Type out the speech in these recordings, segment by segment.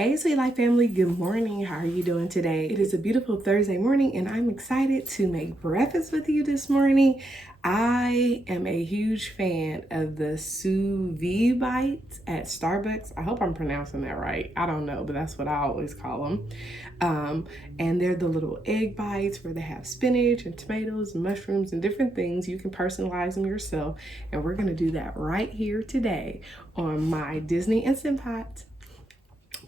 Hey, SweetLife Family, good morning. How are you doing today? It is a beautiful Thursday morning and I'm excited to make breakfast with you this morning. I am a huge fan of the Sous Vide Bites at Starbucks. I hope I'm pronouncing that right. I don't know, but that's what I always call them. And they're the little egg bites where they have spinach and tomatoes and mushrooms and different things. You can personalize them yourself. And we're gonna do that right here today on my Disney Instant Pot.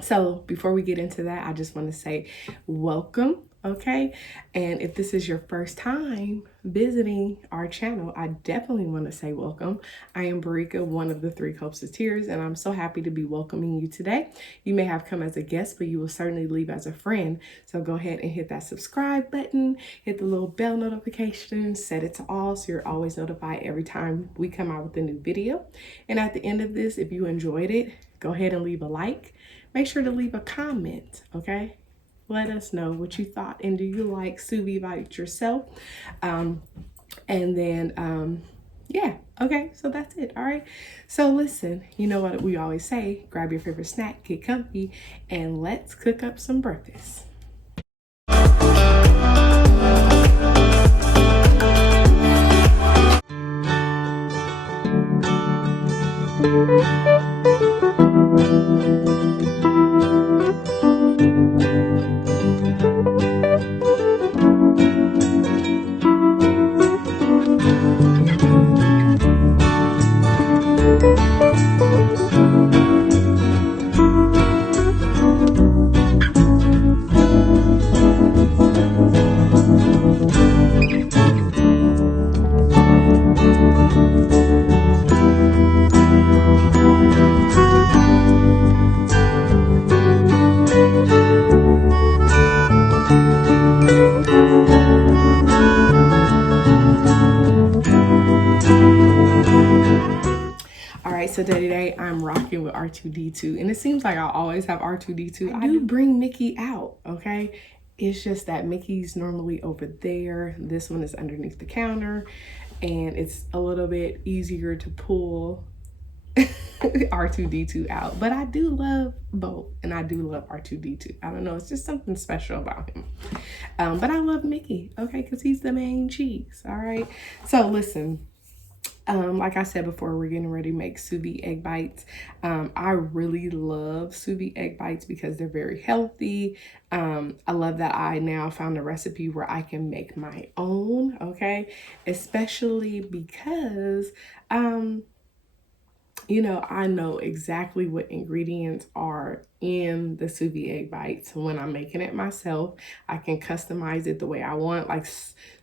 So before we get into that, I just want to say welcome, okay? And if this is your first time visiting our channel, I definitely want to say welcome. I am Barika, one of the three Copsiteers, and I'm so happy to be welcoming you today. You may have come as a guest, but you will certainly leave as a friend. So go ahead and hit that subscribe button, hit the little bell notification, set it to all so you're always notified every time we come out with a new video. And at the end of this, if you enjoyed it, go ahead and leave a like. Make sure to leave a comment, okay? Let us know what you thought. And do you like Sous Vide Bites yourself? Yeah, okay, so that's it, all right? So listen, you know what we always say, grab your favorite snack, get comfy, and let's cook up some breakfast. So today I'm rocking with R2-D2, and it seems like I always have R2-D2. I do bring Mickey out, okay? It's just that Mickey's normally over there. This one is underneath the counter, and it's a little bit easier to pull R2-D2 out. But I do love both, and I do love R2-D2. I don't know, it's just something special about him. But I love Mickey, okay, because he's the main cheese, all right? So listen. Like I said before, we're getting ready to make Sous Vide Egg Bites. I really love Sous Vide Egg Bites because they're very healthy. I love that I now found a recipe where I can make my own, okay? Especially because, you know, I know exactly what ingredients are in the Sous Vide Egg Bites. When I'm making it myself, I can customize it the way I want. Like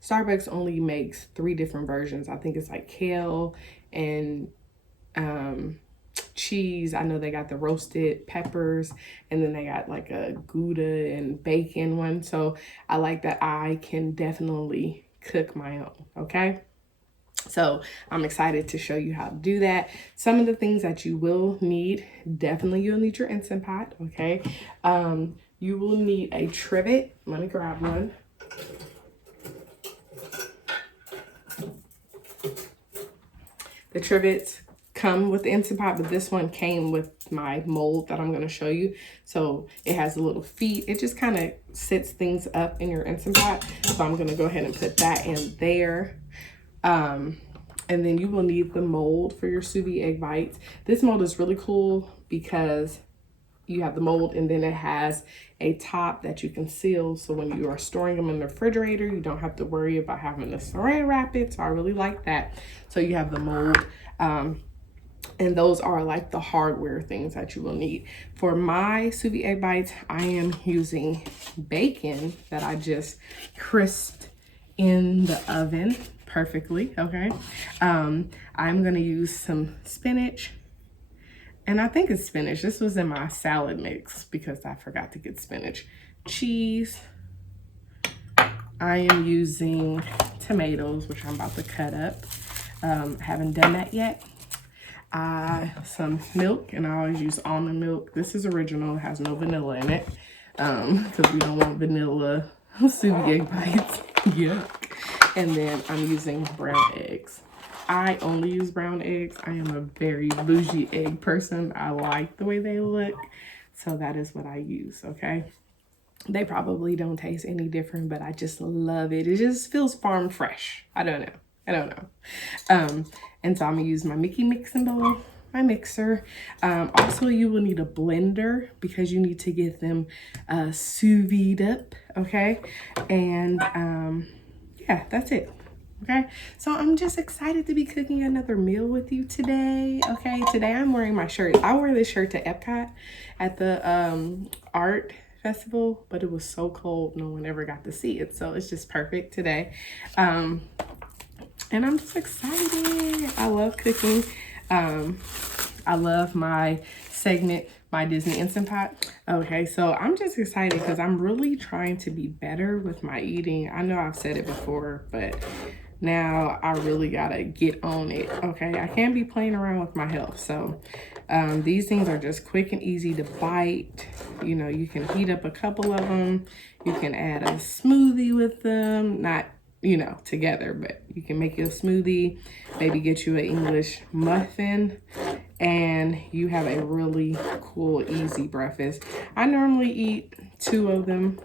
Starbucks only makes 3 different versions. I think it's like kale and cheese. I know they got the roasted peppers, and then they got like a Gouda and bacon one. So I like that I can definitely cook my own, okay? So I'm excited to show you how to do that. Some of the things that you will need, definitely you'll need your Instant Pot, okay? You will need a trivet. I'm gonna grab one. The trivets come with the Instant Pot, but this one came with my mold that I'm gonna show you. So it has a little feet. It just kind of sets things up in your Instant Pot. So I'm gonna go ahead and put that in there. And then you will need the mold for your Sous Vide Egg Bites. This mold is really cool because you have the mold and then it has a top that you can seal. So when you are storing them in the refrigerator, you don't have to worry about having to saran wrap it. So I really like that. So you have the mold. And those are like the hardware things that you will need. For my Sous Vide Egg Bites, I am using bacon that I just crisped in the oven perfectly, okay? I'm gonna use some spinach, and I think it's spinach. This was in my salad mix because I forgot to get spinach. Cheese. I am using tomatoes, which I'm about to cut up. Haven't done that yet. Some milk, and I always use almond milk. This is original, it has no vanilla in it, because we don't want vanilla Sous Vide Egg Bites. Yuck. And then I'm using brown eggs. I only use brown eggs. I am a very bougie egg person. I like the way they look. So that is what I use, okay? They probably don't taste any different, but I just love it. It just feels farm fresh. I don't know. And so I'm gonna use my Mickey mixing bowl, my mixer. Also, you will need a blender because you need to get them sous vide up, okay? And yeah, that's it. Okay, so I'm just excited to be cooking another meal with you today. Okay, today I'm wearing my shirt. I wore this shirt to Epcot at the art festival, but it was so cold no one ever got to see it, so it's just perfect today. And I'm just excited. I love cooking. I love my segment, my Disney Instant Pot. Okay, so I'm just excited because I'm really trying to be better with my eating. I know I've said it before, but now I really gotta get on it. Okay, I can't be playing around with my health. So these things are just quick and easy to bite. You know, you can heat up a couple of them. You can add a smoothie with them, not, you know, together, but you can make you a smoothie, maybe get you an English muffin, and you have a really cool, easy breakfast. I normally eat 2 of them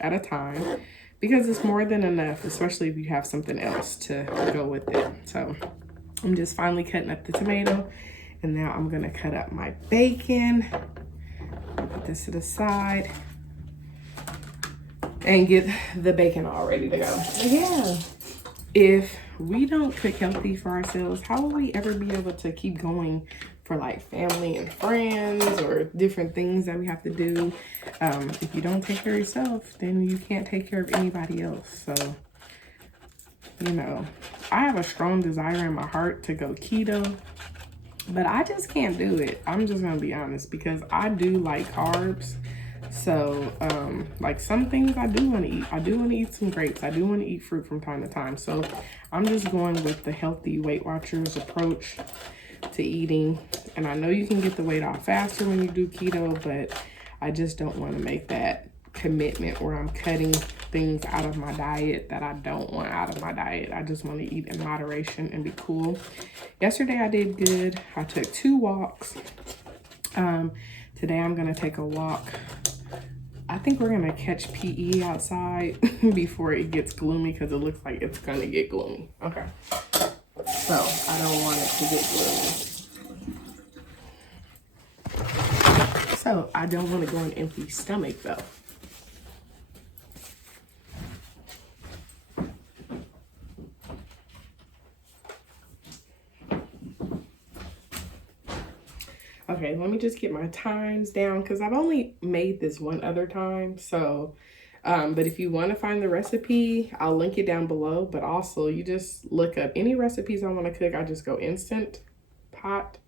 at a time because it's more than enough, especially if you have something else to go with it. So I'm just finally cutting up the tomato, and now I'm gonna cut up my bacon. Put this to the side and get the bacon all ready to go. Yeah. If we don't cook healthy for ourselves, how will we ever be able to keep going for like family and friends or different things that we have to do? If you don't take care of yourself, then you can't take care of anybody else. So, you know, I have a strong desire in my heart to go keto, but I just can't do it. I'm just gonna be honest, because I do like carbs. So, like some things I do want to eat. I do want to eat some grapes. I do want to eat fruit from time to time. So I'm just going with the healthy Weight Watchers approach to eating. And I know you can get the weight off faster when you do keto, but I just don't want to make that commitment where I'm cutting things out of my diet that I don't want out of my diet. I just want to eat in moderation and be cool. Yesterday I did good. I took 2 walks. Today I'm going to take a walk. I think we're gonna catch PE outside before it gets gloomy, because it looks like it's gonna get gloomy. Okay, so I don't want it to get gloomy. So I don't want to go on an empty stomach though. Okay, let me just get my times down because I've only made this one other time. So, but if you want to find the recipe, I'll link it down below. But also, you just look up any recipes I want to cook. I just go Instant Pot,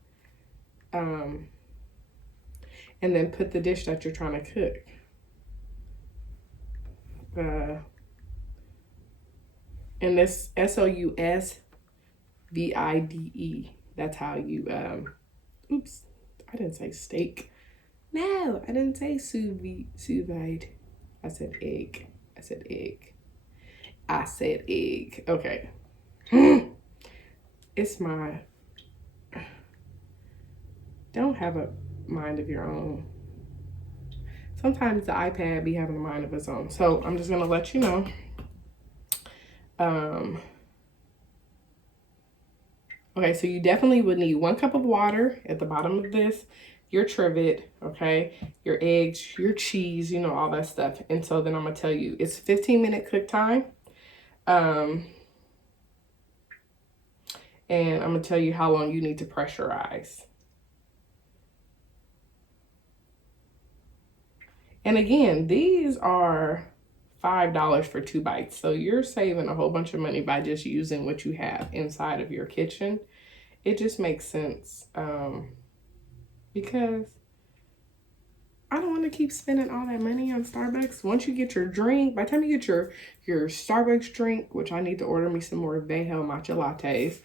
and then put the dish that you're trying to cook. And this SOUSVIDE. That's how you oops. I didn't say steak. No, I didn't say sous vide. I said egg. I said egg. I said egg. Okay. It's my... Don't have a mind of your own. Sometimes the iPad be having a mind of its own. So I'm just going to let you know. Okay, so you definitely would need 1 cup of water at the bottom of this, your trivet, okay, your eggs, your cheese, you know, all that stuff. And so then I'm going to tell you, it's 15-minute cook time. And I'm going to tell you how long you need to pressurize. And again, these are $5 for 2 bites. So you're saving a whole bunch of money by just using what you have inside of your kitchen. It just makes sense because I don't want to keep spending all that money on Starbucks. Once you get your drink, by the time you get your Starbucks drink, which I need to order me some more Veil matcha lattes,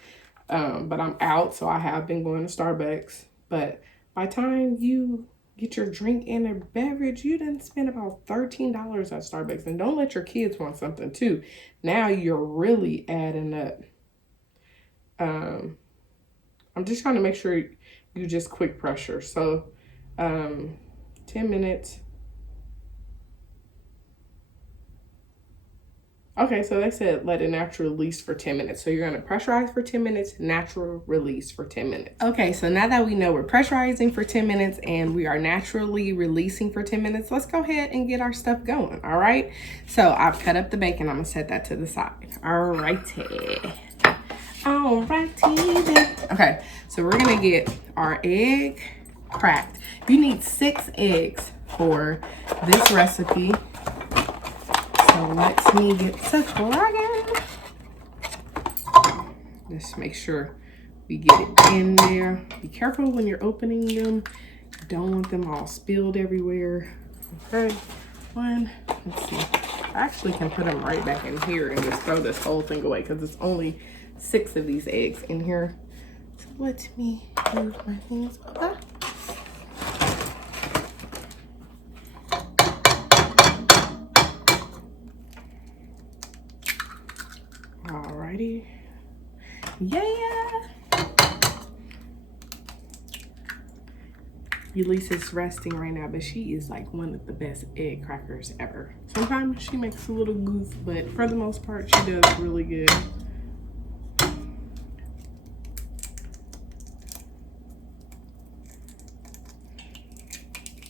but I'm out, so I have been going to Starbucks. But by the time you get your drink and a beverage, you done spend about $13 at Starbucks. And don't let your kids want something too. Now you're really adding up. I'm just trying to make sure you just quick pressure. So 10 minutes. Okay, so they said let it natural release for 10 minutes. So you're gonna pressurize for 10 minutes, natural release for 10 minutes. Okay, so now that we know we're pressurizing for 10 minutes and we are naturally releasing for 10 minutes, let's go ahead and get our stuff going, all right? So I've cut up the bacon, I'm gonna set that to the side. All righty. Okay, so we're gonna get our egg cracked. You need 6 eggs for this recipe. So let me get to cracking. Just make sure we get it in there. Be careful when you're opening them. You don't want them all spilled everywhere. Okay, one, let's see. I actually can put them right back in here and just throw this whole thing away because it's only 6 of these eggs in here. So let me move my things up. Alrighty. Yeah. Ulysses resting right now, but she is like one of the best egg crackers ever. Sometimes she makes a little goof, but for the most part, she does really good.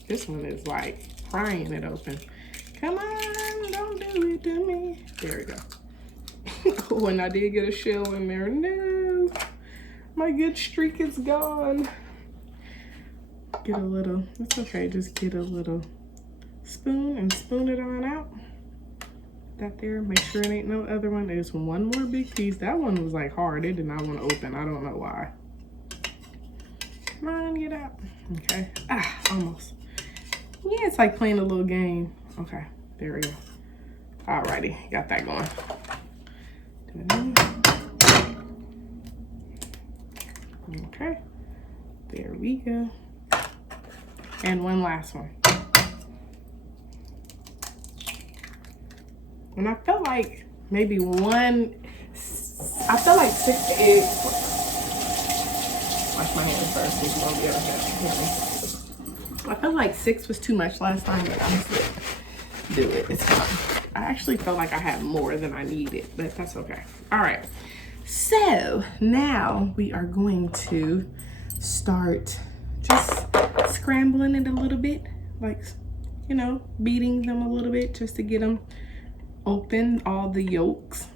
This one is like prying it open. Come on, don't do it to me. There we go. When I did get a shell in there, no, my good streak is gone. Get a little, it's okay, just get a little spoon and spoon it on out. That there, make sure it ain't no other one. There's one more big piece. That one was like hard, it did not want to open. I don't know why. Come on, get out. Okay, almost. Yeah, it's like playing a little game. Okay, there we go. Alrighty, got that going. Okay, there we go. And one last one. And I felt like maybe I felt like 6 eggs. Wash my hands first. So you won't be able to. I felt like 6 was too much last time, but I'm still do it. It's fine. I actually felt like I had more than I needed, but that's okay. All right. So now we are going to start just scrambling it a little bit, like, you know, beating them a little bit just to get them open, all the yolks,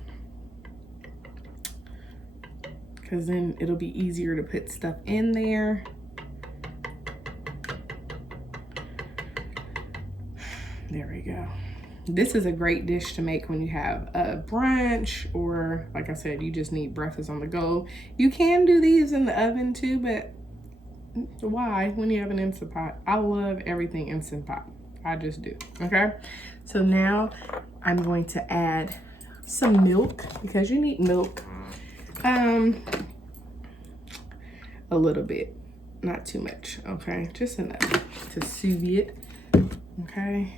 because then it'll be easier to put stuff in there. There we go. This is a great dish to make when you have a brunch, or like I said, you just need breakfast on the go. You can do these in the oven too, but why when you have an Instant Pot? I love everything Instant Pot. I just do. Okay, so now I'm going to add some milk, because you need milk. A little bit, not too much. Okay, just enough to sous vide. Okay,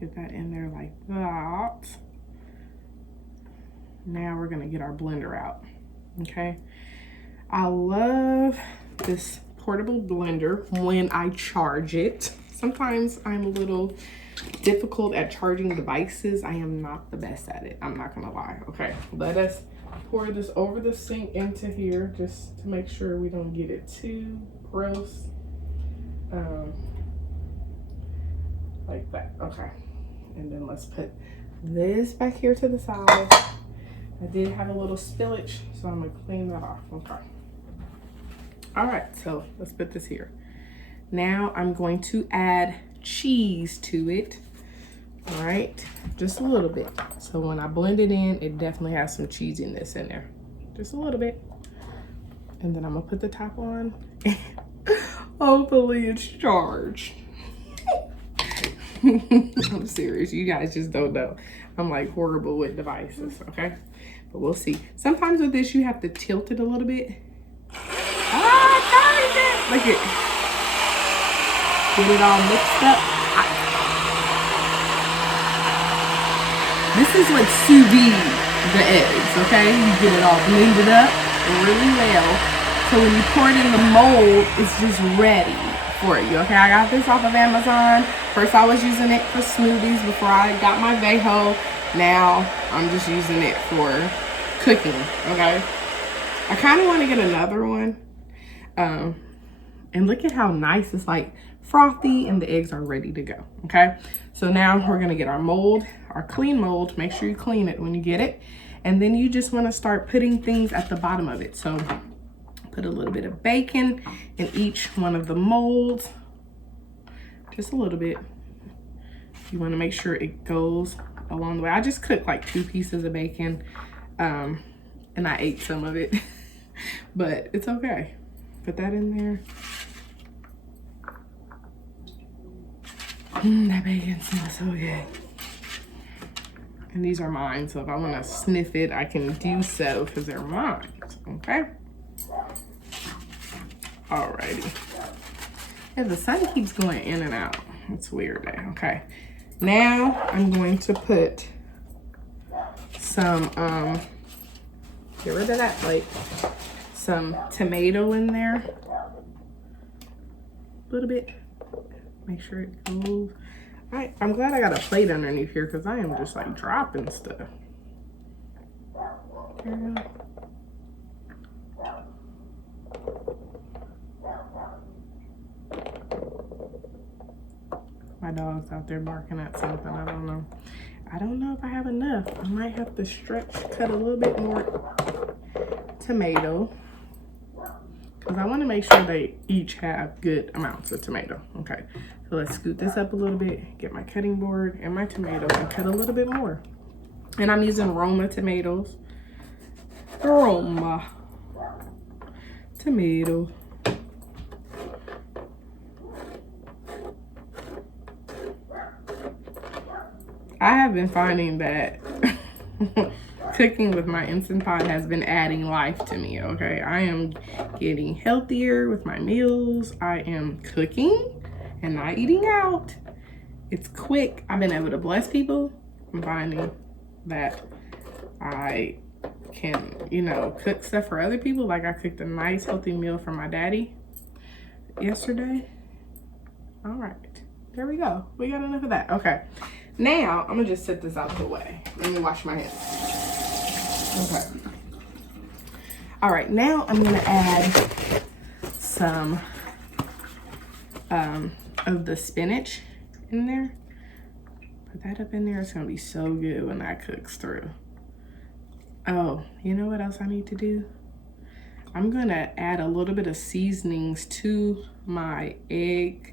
get that in there like that. Now we're gonna get our blender out. Okay, I love this portable blender when I charge it. Sometimes I'm a little difficult at charging devices. I am not the best at it, I'm not gonna lie. Okay, let us pour this over the sink into here just to make sure we don't get it too gross. Like that. Okay, and then let's put this back here to the side. I did have a little spillage, so I'm gonna clean that off. Okay. All right, so let's put this here. Now I'm going to add cheese to it. All right, just a little bit. So when I blend it in, it definitely has some cheesiness in there. Just a little bit. And then I'm gonna put the top on. Hopefully it's charged. I'm serious, you guys just don't know. I'm like horrible with devices, okay? But we'll see. Sometimes with this, you have to tilt it a little bit. Look it. Get it all mixed up. This is what sous vide the eggs, okay? You get it all blended up really well. So when you pour it in the mold, it's just ready for you. Okay, I got this off of Amazon. First I was using it for smoothies before I got my Veho. Now I'm just using it for cooking. Okay, I kind of want to get another one. And look at how nice it's like frothy and the eggs are ready to go. Okay, so now we're gonna get our mold, our clean mold. Make sure you clean it when you get it. And then you just want to start putting things at the bottom of it. So put a little bit of bacon in each one of the molds, just a little bit. You want to make sure it goes along the way. I just cooked like 2 pieces of bacon, and I ate some of it, but it's okay. Put that in there. That bacon smells so good. And these are mine, so if I want to sniff it, I can do so because they're mine. Okay. Alrighty. Yeah, the sun keeps going in and out. It's weird. Okay. Now I'm going to put some get rid of that plate. Some tomato in there. A little bit. Make sure it goes. I'm glad I got a plate underneath here because I am just like dropping stuff. There we go. My dog's out there barking at something. I don't know. I don't know if I have enough. I might have to cut a little bit more tomato because I want to make sure they each have good amounts of tomato. Okay, so let's scoot this up a little bit, get my cutting board and my tomato and cut a little bit more. And I'm using Roma tomatoes. Roma tomato. I have been finding that cooking with my Instant Pot has been adding life to me, okay? I am getting healthier with my meals. I am cooking and not eating out. It's quick. I've been able to bless people. I'm finding that I can, you know, cook stuff for other people. Like I cooked a nice healthy meal for my daddy yesterday. All right, there we go. We got enough of that. Okay. Now, I'm gonna just set this out the way. Let me wash my hands. Okay. All right, now I'm gonna add some of the spinach in there. Put that up in there. It's gonna be so good when that cooks through. Oh, you know what else I need to do? I'm gonna add a little bit of seasonings to my egg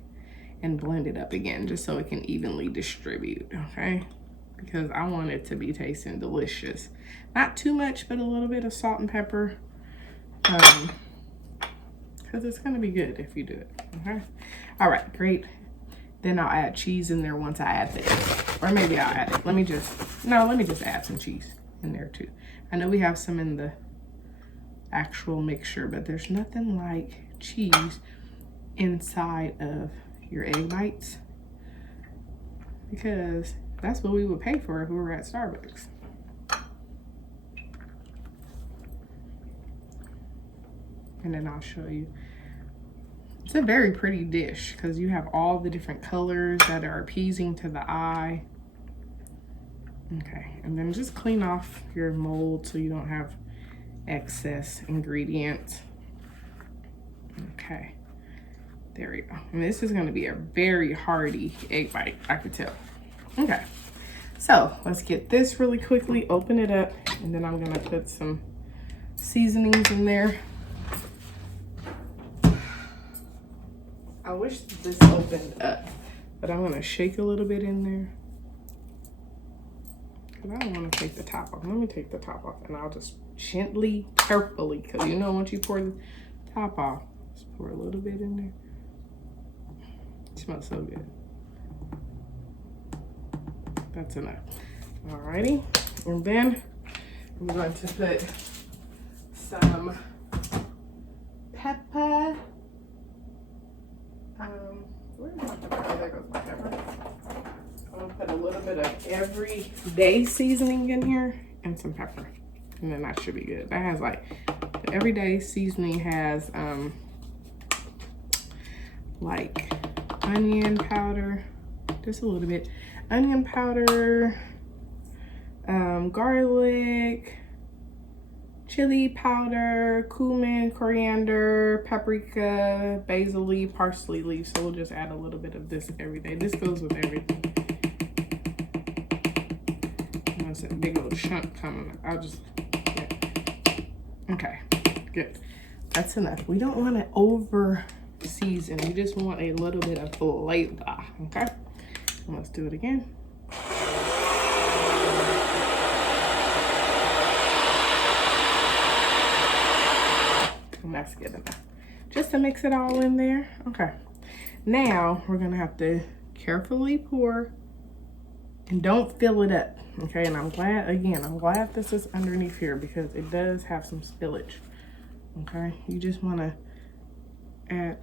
and blend it up again just so it can evenly distribute, okay? Because I want it to be tasting delicious. Not too much, but a little bit of salt and pepper. Because it's gonna be good if you do it, okay? All right, great. Then I'll add cheese in there once I add this. Or maybe I'll add it. Let me just add some cheese in there too. I know we have some in the actual mixture, but there's nothing like cheese inside of your egg bites, because that's what we would pay for if we were at Starbucks. And then I'll show you. It's a very pretty dish because you have all the different colors that are appeasing to the eye. Okay, and then just clean off your mold so you don't have excess ingredients. Okay. There we go. And this is going to be a very hearty egg bite, I could tell. Okay, so let's get this really quickly, open it up, and then I'm going to put some seasonings in there. I wish this opened up, but I'm going to shake a little bit in there because I don't want to take the top off. Let me take the top off, and I'll just gently, carefully, because you know once you pour the top off, just pour a little bit in there. It smells so good. That's enough. Alrighty. And then I'm going to put some pepper. Where's my pepper? Oh, there goes my pepper. I'm going to put a little bit of everyday seasoning in here and some pepper. And then that should be good. That has like, the everyday seasoning has like onion powder, just a little bit, onion powder, garlic, chili powder, cumin, coriander, paprika, basil leaf, parsley leaf. So we'll just add a little bit of this every day. This goes with everything. That's a big old chunk coming. I'll just, yeah. Okay, good. That's enough. We don't want to over season. We just want a little bit of flavor, okay? And let's do it again. And that's good enough. Just to mix it all in there. Okay. Now we're gonna have to carefully pour and don't fill it up. Okay, and I'm glad this is underneath here because it does have some spillage. Okay, you just want to add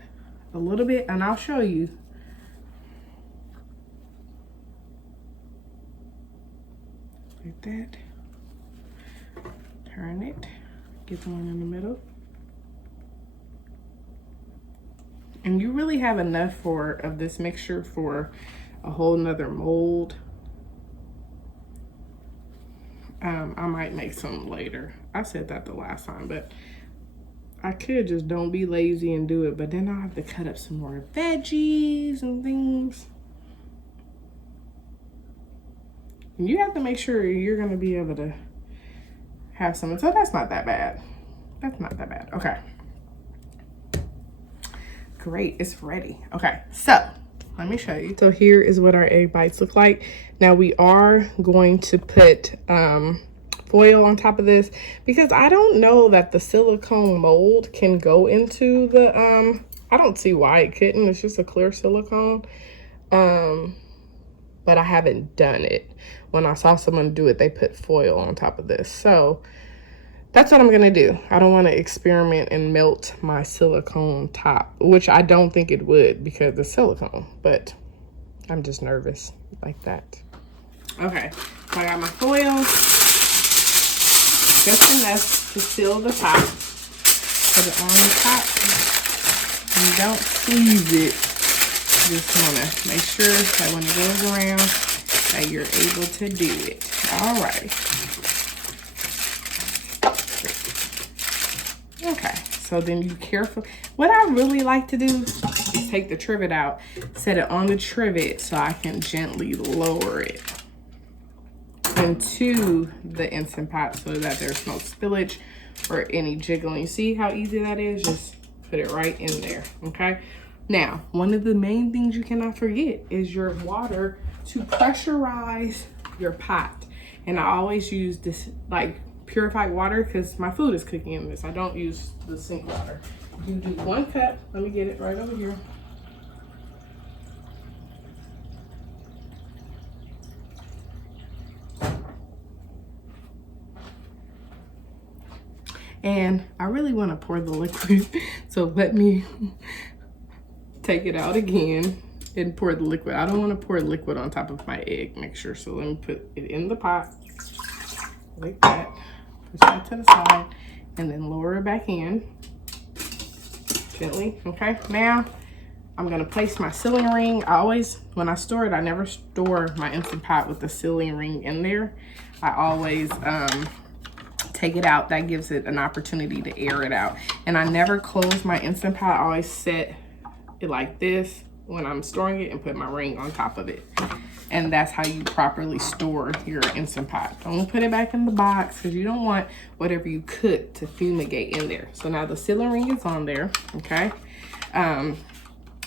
a little bit, and I'll show you. Like that. Turn it. Get the one in the middle. And you really have enough of this mixture for a whole nother mold. I might make some later. I said that the last time, but I could just don't be lazy and do it, but then I'll have to cut up some more veggies and things. And you have to make sure you're gonna be able to have some. So that's not that bad. That's not that bad. Okay. Great, it's ready. Okay, so let me show you. So here is what our egg bites look like. Now we are going to put foil on top of this because I don't know that the silicone mold can go into the, I don't see why it couldn't. It's just a clear silicone. But I haven't done it. When I saw someone do it, they put foil on top of this. So that's what I'm gonna do. I don't wanna experiment and melt my silicone top, which I don't think it would because it's silicone, but I'm just nervous like that. Okay, so I got my foil, just enough to seal the top. Put it on the top, and don't squeeze it. Just wanna make sure that when it goes around, that you're able to do it. All right. Okay, so then you careful. What I really like to do is take the trivet out, set it on the trivet so I can gently lower it into the Instant Pot so that there's no spillage or any jiggling. See how easy that is? Just put it right in there, okay? Now, one of the main things you cannot forget is your water to pressurize your pot. And I always use this like purified water because my food is cooking in this. I don't use the sink water. You do 1 cup. Let me get it right over here. And I really want to pour the liquid, so let me take it out again and pour the liquid. I don't want to pour liquid on top of my egg mixture, so let me put it in the pot like that. Push that to the side and then lower it back in gently. Okay, now I'm gonna place my sealing ring. I always, when I store it, I never store my Instant Pot with the sealing ring in there. I always take it out. That gives it an opportunity to air it out. And I never close my Instant Pot. I always set it like this when I'm storing it and put my ring on top of it. And that's how you properly store your Instant Pot. Don't put it back in the box because you don't want whatever you cook to fumigate in there. So now the sealing ring is on there, okay?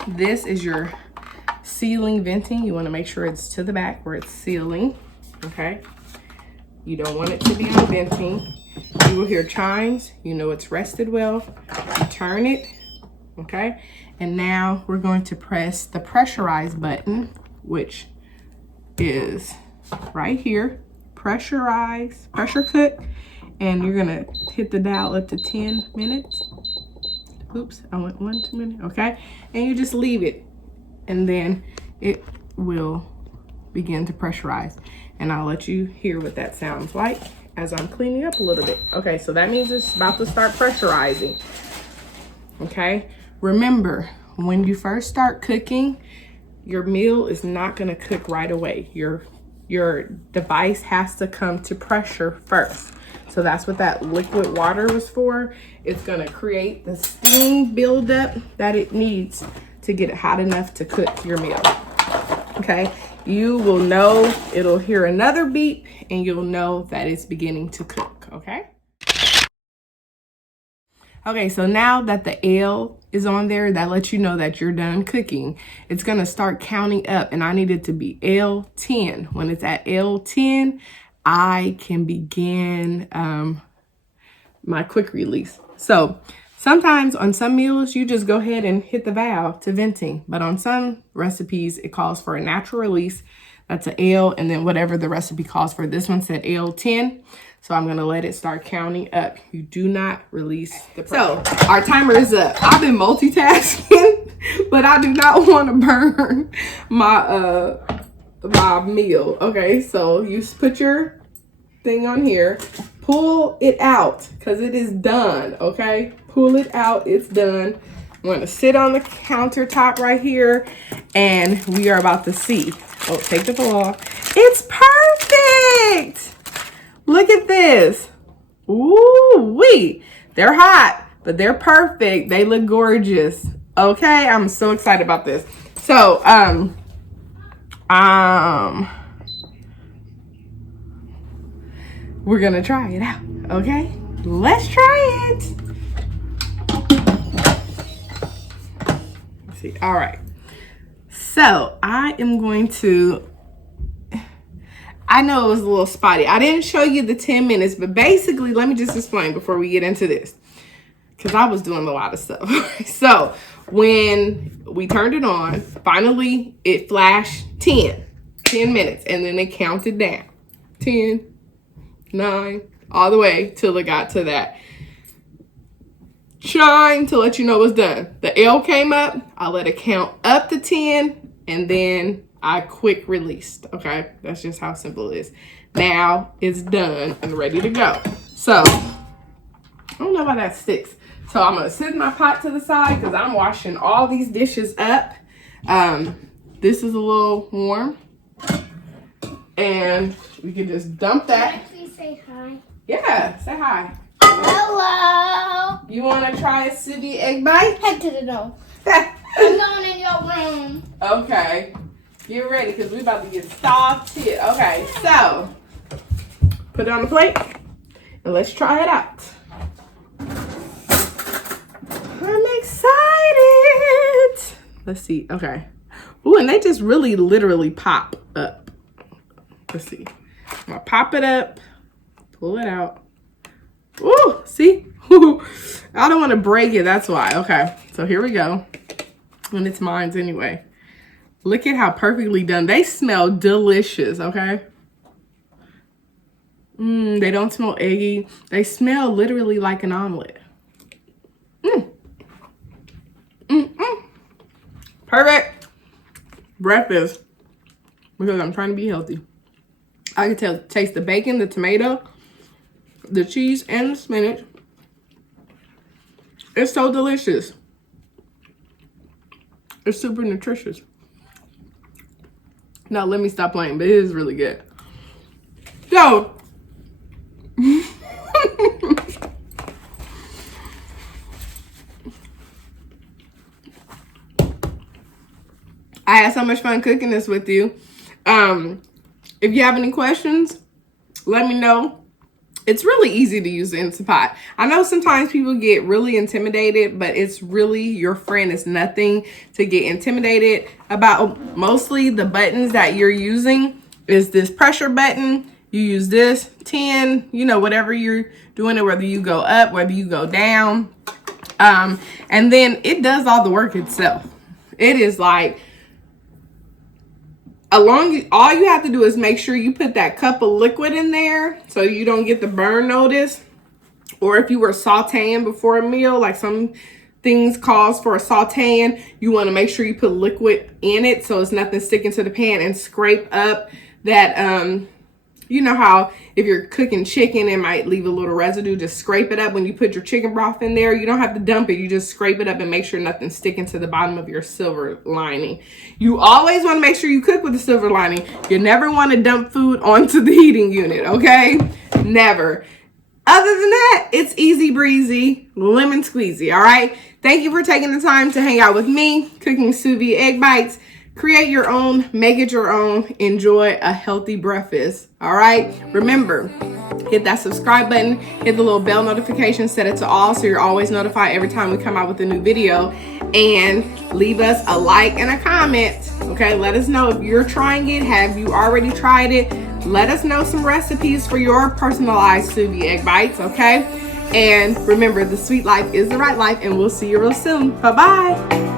This is your sealing venting. You want to make sure it's to the back where it's sealing, okay? You don't want it to be on venting. You will hear chimes. You know it's rested well. You turn it, okay? And now we're going to press the Pressurize button, which is right here. Pressurize, pressure cook. And you're gonna hit the dial up to 10 minutes. Oops, I went 2 minutes, okay? And you just leave it. And then it will begin to pressurize. And I'll let you hear what that sounds like as I'm cleaning up a little bit. Okay, so that means it's about to start pressurizing. Okay, remember, when you first start cooking, your meal is not gonna cook right away. Your device has to come to pressure first. So that's what that liquid water was for. It's gonna create the steam buildup that it needs to get it hot enough to cook your meal, okay? You will know, it'll hear another beep and you'll know that it's beginning to cook, okay? Okay, so now that the L is on there, that lets you know that you're done cooking. It's gonna start counting up, and I need it to be L10. When it's at L10, I can begin my quick release. So sometimes on some meals, you just go ahead and hit the valve to venting, but on some recipes, it calls for a natural release. That's an L, and then whatever the recipe calls for. This one said L10. So I'm gonna let it start counting up. You do not release the pressure. So our timer is up. I've been multitasking, but I do not want to burn my my meal. Okay, so you put your thing on here, pull it out because it is done. Okay, pull it out, it's done. I'm gonna sit on the countertop right here, and we are about to see. Oh, take the full off. It's perfect. Look at this. Ooh, wee. They're hot, but they're perfect. They look gorgeous. Okay, I'm so excited about this. So, we're gonna try it out. Okay, let's try it. Let's see. All right. So I am going to. I know it was a little spotty. I didn't show you the 10 minutes, but basically, let me just explain before we get into this, because I was doing a lot of stuff. So when we turned it on, finally it flashed 10 minutes, and then it counted down 10, 9, all the way till it got to that chime to let you know it's done. The L came up, I let it count up to 10, and then I quick released. Okay, that's just how simple it is. Now it's done and ready to go. So I don't know why that sticks. So I'm gonna sit my pot to the side because I'm washing all these dishes up. This is a little warm, and we can just dump that. Can I please say hi? Yeah, say hi. Hello. You wanna try a Sous Vide Egg Bite? Head to the door. I'm going in your room. Okay. Get ready, because we're about to get soft here. Okay, so put it on the plate and let's try it out. I'm excited. Let's see. Okay. Ooh, and they just really literally pop up. Let's see. I'm gonna pop it up, pull it out. Ooh, see? I don't want to break it, that's why. Okay, so here we go. And it's mine's anyway. Look at how perfectly done. They smell delicious, okay? They don't smell eggy. They smell literally like an omelet. Perfect breakfast, because I'm trying to be healthy. I can taste the bacon, the tomato, the cheese, and the spinach. It's so delicious. It's super nutritious. Now let me stop playing, but it is really good. So I had so much fun cooking this with you. If you have any questions, let me know. It's really easy to use the Instant Pot. I know sometimes people get really intimidated, but it's really your friend. It's nothing to get intimidated about. Mostly the buttons that you're using is this pressure button. You use this 10, you know, whatever you're doing it, whether you go up, whether you go down. And then it does all the work itself. It is like, all you have to do is make sure you put that cup of liquid in there so you don't get the burn notice. Or if you were sauteing before a meal, like some things calls for a sauteing, you want to make sure you put liquid in it so it's nothing sticking to the pan, and scrape up that You know how if you're cooking chicken, it might leave a little residue. Just scrape it up when you put your chicken broth in there. You don't have to dump it. You just scrape it up and make sure nothing's sticking to the bottom of your silver lining. You always want to make sure you cook with the silver lining. You never want to dump food onto the heating unit, okay? Never. Other than that, it's easy breezy, lemon squeezy, all right? Thank you for taking the time to hang out with me, cooking Sous Vide Egg Bites. Create your own, make it your own, enjoy a healthy breakfast, all right? Remember, hit that subscribe button, hit the little bell notification, set it to all so you're always notified every time we come out with a new video, and leave us a like and a comment, okay? Let us know if you're trying it. Have you already tried it? Let us know some recipes for your personalized Sous Vide Egg Bites, okay? And remember, the sweet life is the right life, and we'll see you real soon. Bye-bye.